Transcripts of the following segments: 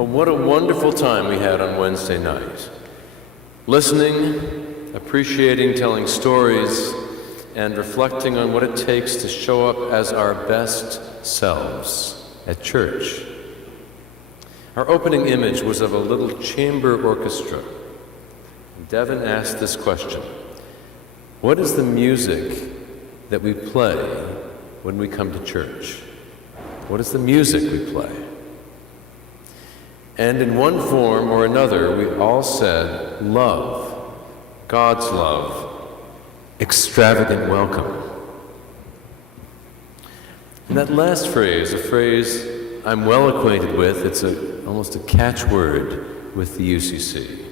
Well, what a wonderful time we had on Wednesday night. Listening, appreciating, telling stories, and reflecting on what it takes to show up as our best selves at church. Our opening image was of a little chamber orchestra. Devin asked this question: what is the music that we play when we come to church? What is the music we play? And in one form or another, we all said, love, God's love, extravagant welcome. And that last phrase, a phrase I'm well acquainted with, it's almost a catchword with the UCC,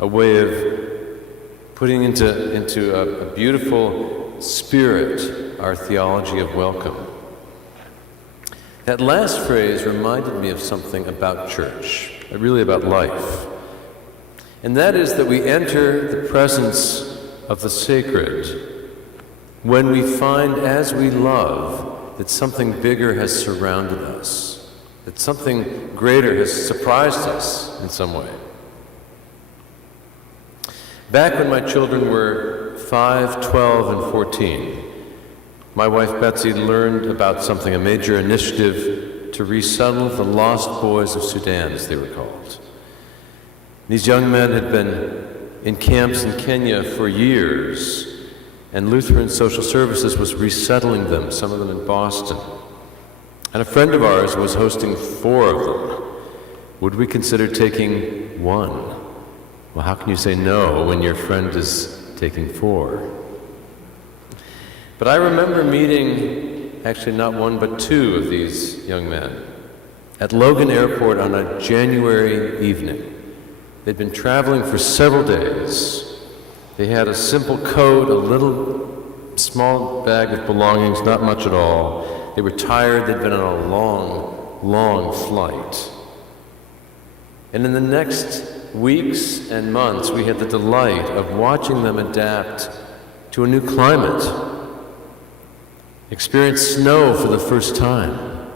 a way of putting into a beautiful spirit our theology of welcome. That last phrase reminded me of something about church, really about life. And that is that we enter the presence of the sacred when we find, as we love, that something bigger has surrounded us, that something greater has surprised us in some way. Back when my children were 5, 12, and 14, my wife Betsy learned about something, a major initiative to resettle the lost boys of Sudan, as they were called. These young men had been in camps in Kenya for years, and Lutheran Social Services was resettling them, some of them in Boston. And a friend of ours was hosting 4 of them. Would we consider taking 1? Well, how can you say no when your friend is taking 4? But I remember meeting, actually not 1 but 2 of these young men at Logan Airport on a January evening. They'd been traveling for several days. They had a simple coat, a little small bag of belongings, not much at all. They were tired. They'd been on a long, long flight. And in the next weeks and months, we had the delight of watching them adapt to a new climate, experience snow for the first time,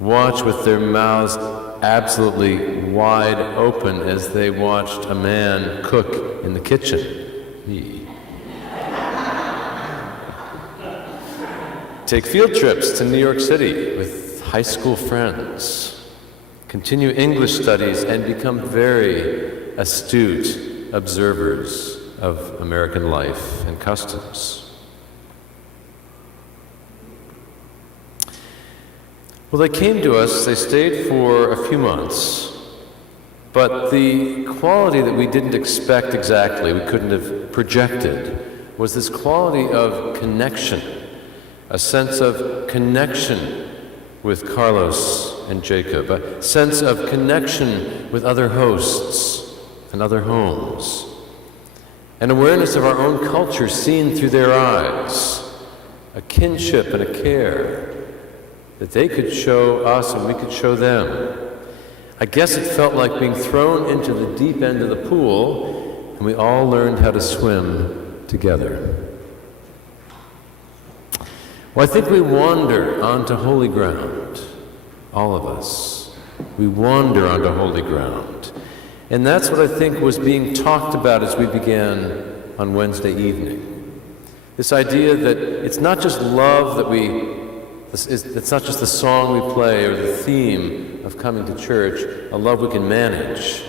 watch with their mouths absolutely wide open as they watched a man cook in the kitchen. Take field trips to New York City with high school friends, continue English studies, and become very astute observers of American life and customs. Well, they came to us, they stayed for a few months, but the quality that we didn't expect exactly, we couldn't have projected, was this quality of connection, a sense of connection with Carlos and Jacob, a sense of connection with other hosts and other homes, an awareness of our own culture seen through their eyes, a kinship and a care that they could show us and we could show them. I guess it felt like being thrown into the deep end of the pool, and we all learned how to swim together. Well, I think we wander onto holy ground, all of us. We wander onto holy ground. And that's what I think was being talked about as we began on Wednesday evening. This idea that it's not just love that it's not just the song we play or the theme of coming to church, a love we can manage.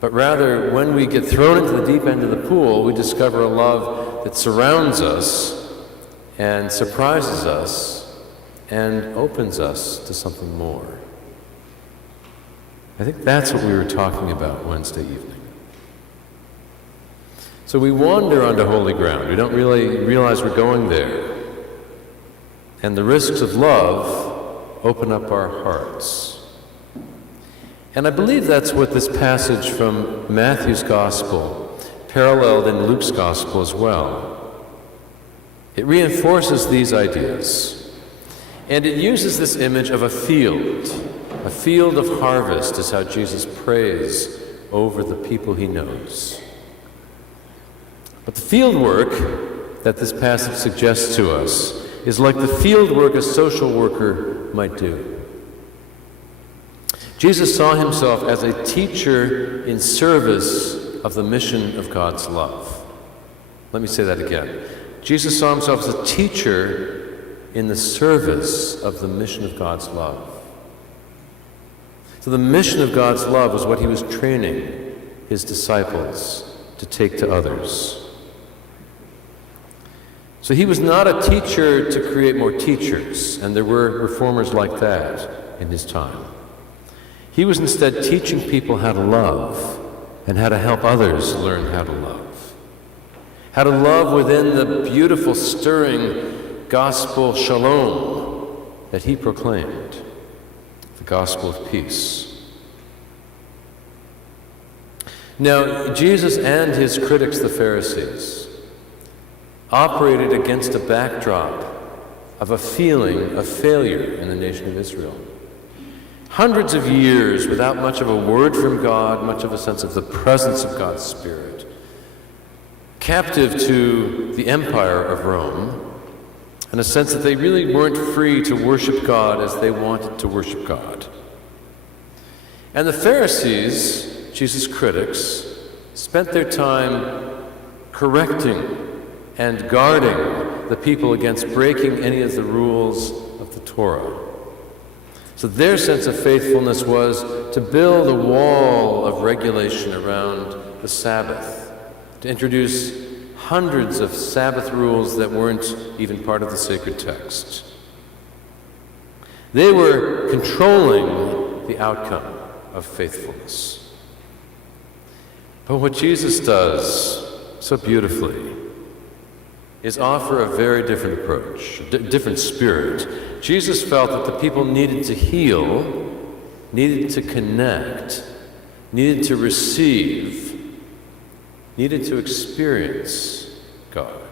But rather, when we get thrown into the deep end of the pool, we discover a love that surrounds us and surprises us and opens us to something more. I think that's what we were talking about Wednesday evening. So we wander onto holy ground. We don't really realize we're going there. And the risks of love open up our hearts. And I believe that's what this passage from Matthew's Gospel, paralleled in Luke's Gospel as well. It reinforces these ideas. And it uses this image of a field of harvest is how Jesus prays over the people he knows. But the field work that this passage suggests to us is like the field work a social worker might do. Jesus saw himself as a teacher in service of the mission of God's love. Let me say that again. Jesus saw himself as a teacher in the service of the mission of God's love. So the mission of God's love was what he was training his disciples to take to others. So he was not a teacher to create more teachers, and there were reformers like that in his time. He was instead teaching people how to love and how to help others learn how to love. How to love within the beautiful, stirring gospel shalom that he proclaimed, the gospel of peace. Now, Jesus and his critics, the Pharisees, operated against a backdrop of a feeling of failure in the nation of Israel. Hundreds of years without much of a word from God, much of a sense of the presence of God's Spirit, captive to the empire of Rome, and a sense that they really weren't free to worship God as they wanted to worship God. And the Pharisees, Jesus' critics, spent their time correcting and guarding the people against breaking any of the rules of the Torah. So their sense of faithfulness was to build a wall of regulation around the Sabbath, to introduce hundreds of Sabbath rules that weren't even part of the sacred text. They were controlling the outcome of faithfulness. But what Jesus does so beautifully is offer a very different approach, a different spirit. Jesus felt that the people needed to heal, needed to connect, needed to receive, needed to experience God.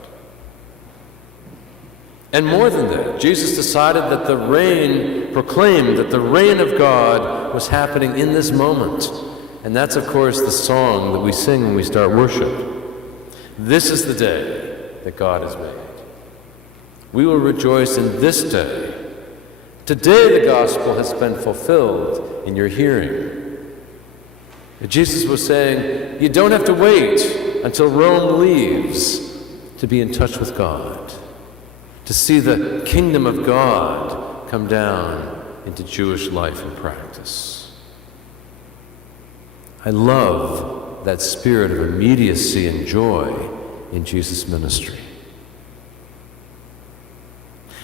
And more than that, Jesus decided that proclaimed that the reign of God was happening in this moment. And that's, of course, the song that we sing when we start worship. This is the day that God has made. We will rejoice in this day. Today the gospel has been fulfilled in your hearing. Jesus was saying, you don't have to wait until Rome leaves to be in touch with God, to see the kingdom of God come down into Jewish life and practice. I love that spirit of immediacy and joy in Jesus' ministry.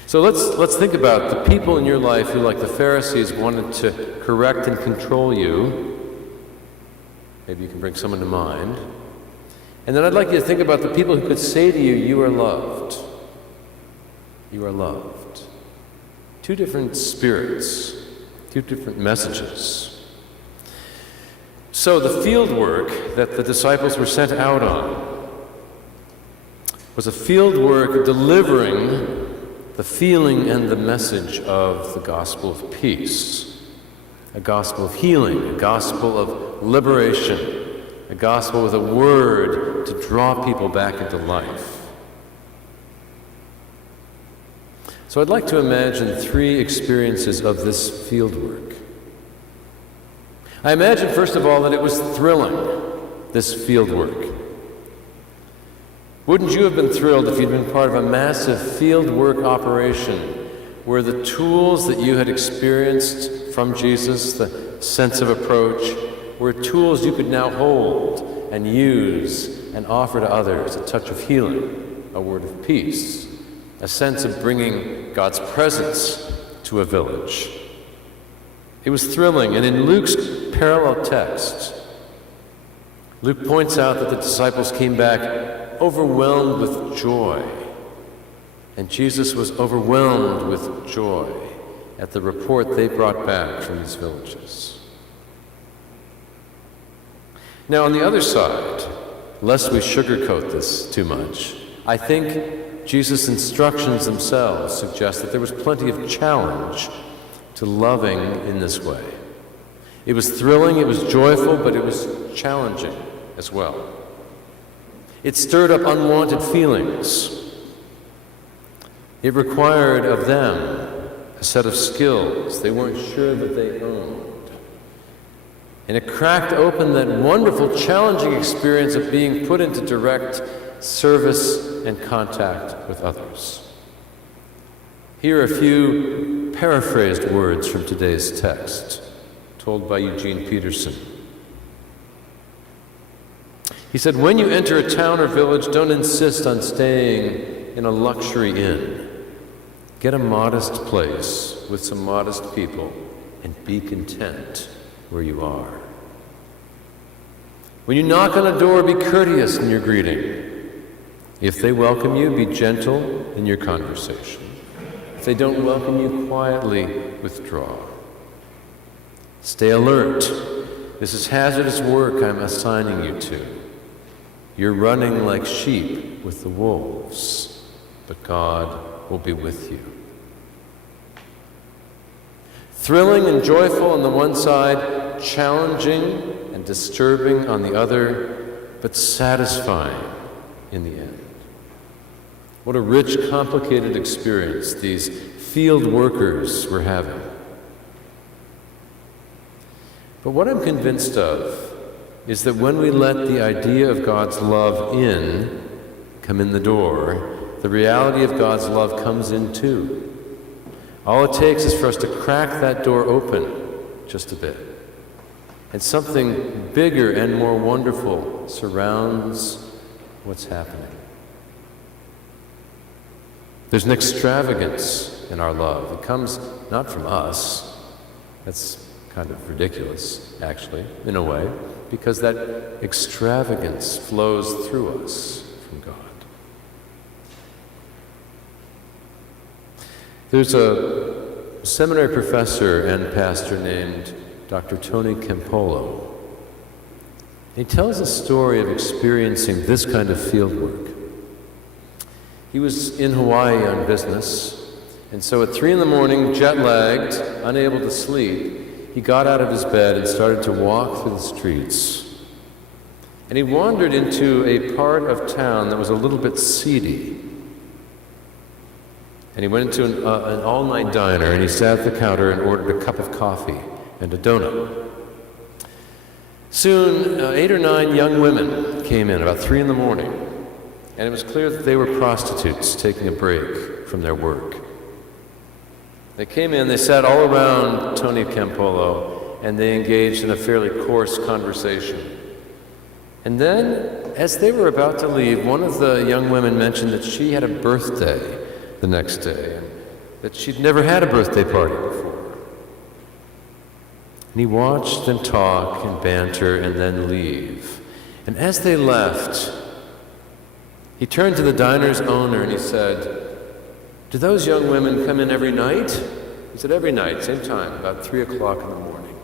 So let's think about the people in your life who, like the Pharisees, wanted to correct and control you. Maybe you can bring someone to mind. And then I'd like you to think about the people who could say to you, you are loved. You are loved. Two different spirits, two different messages. So the field work that the disciples were sent out on was a field work delivering the feeling and the message of the gospel of peace, a gospel of healing, a gospel of liberation, a gospel with a word to draw people back into life. So I'd like to imagine three experiences of this field work. I imagine, first of all, that it was thrilling, this field work. Wouldn't you have been thrilled if you'd been part of a massive field work operation where the tools that you had experienced from Jesus, the sense of approach, were tools you could now hold and use and offer to others, a touch of healing, a word of peace, a sense of bringing God's presence to a village. It was thrilling, and in Luke's parallel text, Luke points out that the disciples came back overwhelmed with joy. And Jesus was overwhelmed with joy at the report they brought back from these villages. Now, on the other side, lest we sugarcoat this too much, I think Jesus' instructions themselves suggest that there was plenty of challenge to loving in this way. It was thrilling, it was joyful, but it was challenging as well. It stirred up unwanted feelings. It required of them a set of skills they weren't sure that they owned. And it cracked open that wonderful, challenging experience of being put into direct service and contact with others. Here are a few paraphrased words from today's text, told by Eugene Peterson. He said, "When you enter a town or village, don't insist on staying in a luxury inn. Get a modest place with some modest people and be content where you are. When you knock on a door, be courteous in your greeting. If they welcome you, be gentle in your conversation. If they don't welcome you, quietly withdraw. Stay alert. This is hazardous work I'm assigning you to. You're running like sheep with the wolves, but God will be with you." Thrilling and joyful on the one side, challenging and disturbing on the other, but satisfying in the end. What a rich, complicated experience these field workers were having. But what I'm convinced of is that when we let the idea of God's love come in the door, the reality of God's love comes in too. All it takes is for us to crack that door open just a bit. And something bigger and more wonderful surrounds what's happening. There's an extravagance in our love. It comes not from us. That's kind of ridiculous, actually, in a way, because that extravagance flows through us from God. There's a seminary professor and pastor named Dr. Tony Campolo. He tells a story of experiencing this kind of field work. He was in Hawaii on business, and so at 3 a.m, jet-lagged, unable to sleep, he got out of his bed and started to walk through the streets. And he wandered into a part of town that was a little bit seedy. And he went into an all-night diner, and he sat at the counter and ordered a cup of coffee and a donut. Soon, 8 or 9 young women came in, about 3 a.m, and it was clear that they were prostitutes taking a break from their work. They came in, they sat all around Tony Campolo, and they engaged in a fairly coarse conversation. And then, as they were about to leave, one of the young women mentioned that she had a birthday the next day, and that she'd never had a birthday party before. And he watched them talk and banter and then leave. And as they left, he turned to the diner's owner and he said, "Do those young women come in every night?" He said, "Every night, same time, about 3 o'clock in the morning."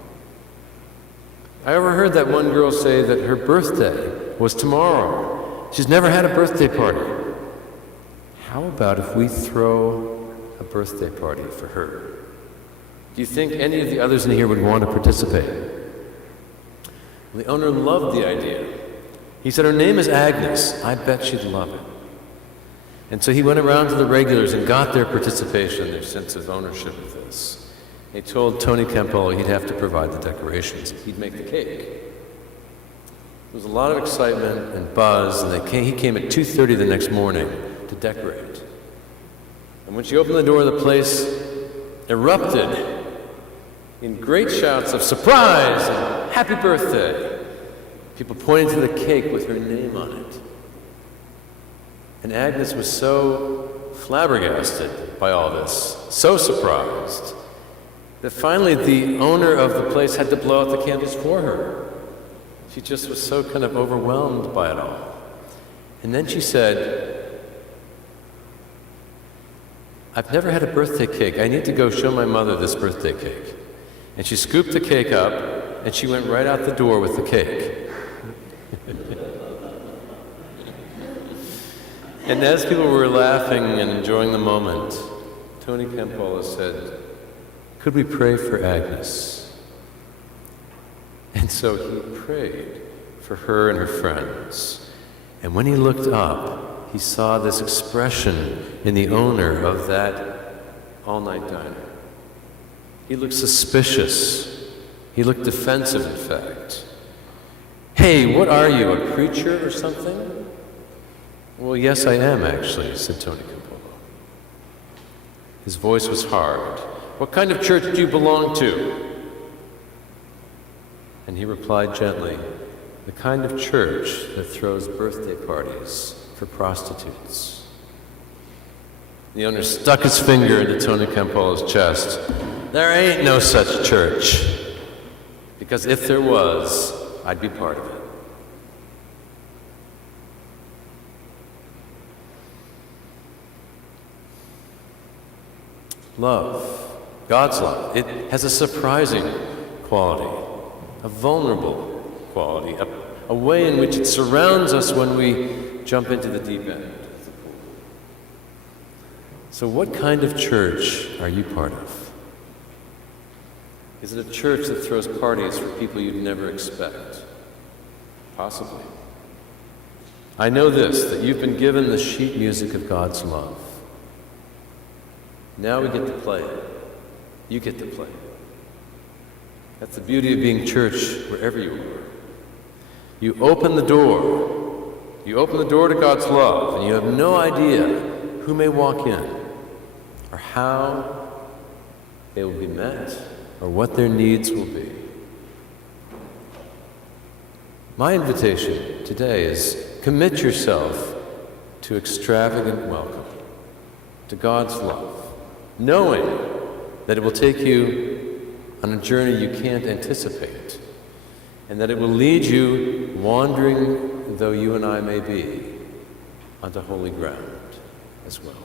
I overheard that one girl say that her birthday was tomorrow. She's never had a birthday party. How about if we throw a birthday party for her? Do you think any of the others in here would want to participate? Well, the owner loved the idea. He said, "Her name is Agnes. I bet she'd love it." And so he went around to the regulars and got their participation, their sense of ownership of this. He told Tony Campolo he'd have to provide the decorations. He'd make the cake. There was a lot of excitement and buzz, and he came at 2:30 the next morning to decorate. And when she opened the door, the place erupted in great shouts of surprise and happy birthday. People pointing to the cake with her name on it. And Agnes was so flabbergasted by all this, so surprised, that finally the owner of the place had to blow out the candles for her. She just was so kind of overwhelmed by it all. And then she said, "I've never had a birthday cake. I need to go show my mother this birthday cake." And she scooped the cake up, and she went right out the door with the cake. And as people were laughing and enjoying the moment, Tony Campolo said, "Could we pray for Agnes?" And so he prayed for her and her friends. And when he looked up, he saw this expression in the owner of that all-night diner. He looked suspicious He looked defensive, in fact. "Hey, what are you, a preacher or something?" "Well, yes, I am, actually," said Tony Campolo. His voice was hard. "What kind of church do you belong to?" And he replied gently, "The kind of church that throws birthday parties for prostitutes." The owner stuck his finger into Tony Campolo's chest. "There ain't no such church. Because if there was, I'd be part of it." Love, God's love, it has a surprising quality, a vulnerable quality, a way in which it surrounds us when we jump into the deep end. So what kind of church are you part of? Is it a church that throws parties for people you'd never expect? Possibly. I know this, that you've been given the sheet music of God's love. Now we get to play it. You get to play it. That's the beauty of being church wherever you are. You open the door. You open the door to God's love, and you have no idea who may walk in, or how they will be met, or what their needs will be. My invitation today is commit yourself to extravagant welcome, to God's love, knowing that it will take you on a journey you can't anticipate, and that it will lead you, wandering though you and I may be, onto holy ground as well.